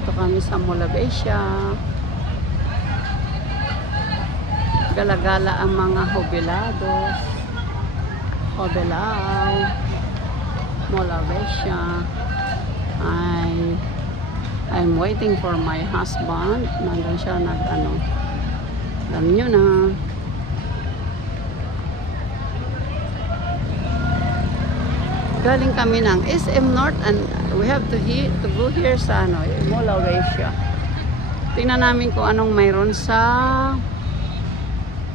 Ito kami sa Mall of Asia. Gala-gala ang mga jubilados. Jubilao. Mall of Asia. I'm waiting for my husband. Nandun siya nag-ano. Alam nyo na. Galing kami ng SM North and we have to go here sa Mall of Asia. Tingnan namin kung anong mayroon sa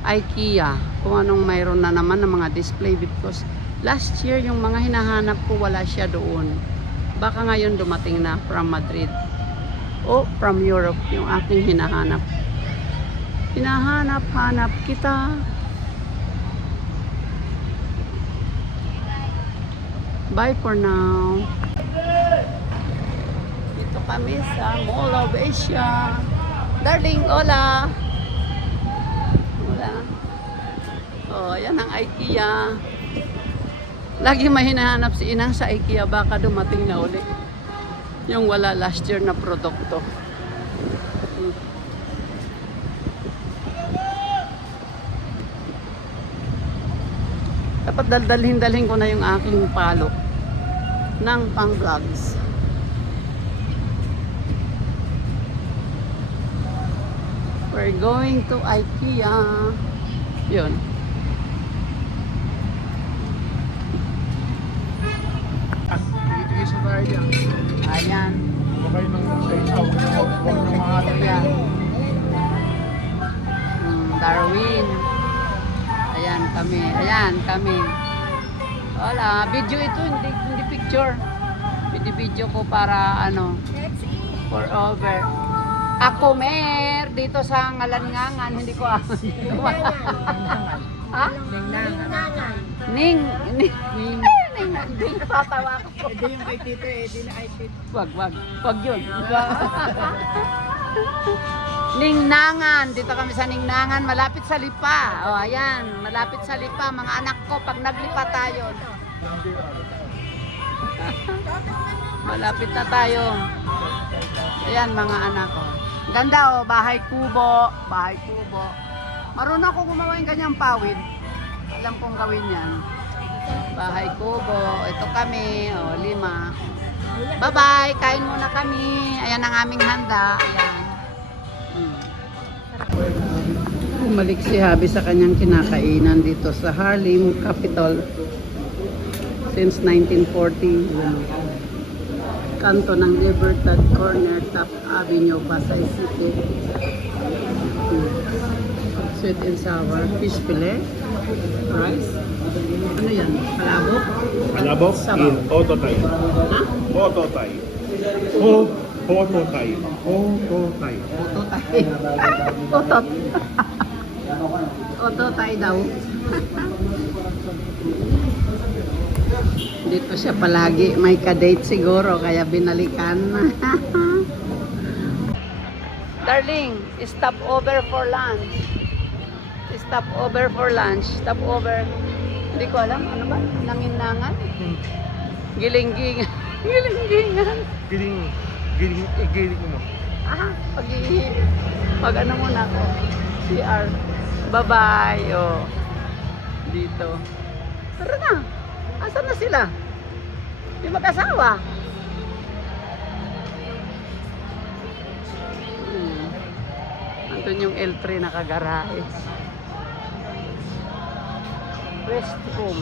IKEA. Kung anong mayroon na naman ng mga display because last year yung mga hinahanap ko wala siya doon. Baka ngayon dumating na from Madrid o from Europe yung aking hinahanap. Hinahanap-hanap kita. Bye for now. Dito kami sa Mall of Asia. Darling, hola. Hola. Oh, yan ang IKEA. Lagi may hinahanap si Inang sa IKEA. Baka dumating na uli. Yung wala last year na produkto. Dapat daldalhin ko na yung aking palo ng pang-vlogs. We're going to IKEA. Yun. Tigisa tayo dyan. Ayan. Bakay ng sa-isaw. Huwag ng mahalo yan. Darwin. Ayan kami. Ayan kami. Wala. Video ito. Hindi picture. Video ko para for over. Ako mer dito sa Ngalangangan. Hindi ko Ha? Ning. Ning. Tatawa ko. Ito yung kay Tito eh. Di na kay Tito. Wag yun. Ningnangan. Dito kami sa Ningnangan. Malapit sa Lipa. O, ayan. Malapit sa Lipa. Mga anak ko, pag naglipa tayo. Malapit na tayo. Ayan, mga anak ko. Ganda bahay kubo. Bahay kubo. Marunong ako gumawa yung ganyang pawid. Alam kong gawin yan. Bahay kubo. Ito kami. O, 5. Bye-bye. Kain muna kami. Ayan ang aming handa. Ayan. Bumalik si Habi sa kanyang kinakainan dito sa Harlem Capitol since 1940. Kanto ng Libertad Corner, Top Avenue, Pasay City. Sweet and sour fish fillet, rice. Ano yan? Palabok? Palabok Sabaw. in Ototay. Ha? Ototay. Ototay. Ototay. Ototay. Otot. Ototay daw. Dito siya palagi. May ka-date siguro kaya binalikan. Darling, stop over for lunch. Stop over for lunch. Stop over. Hindi ko alam. Ano ba? Nanginangan? Giling-gingan. Giling-gingan. Giling mo. Pag ano muna ako. CR. Bye-bye. Oh. Dito. Tara na. Asan na sila? Di mag-asawa. Andun yung L3 nakagarahe. Restroom.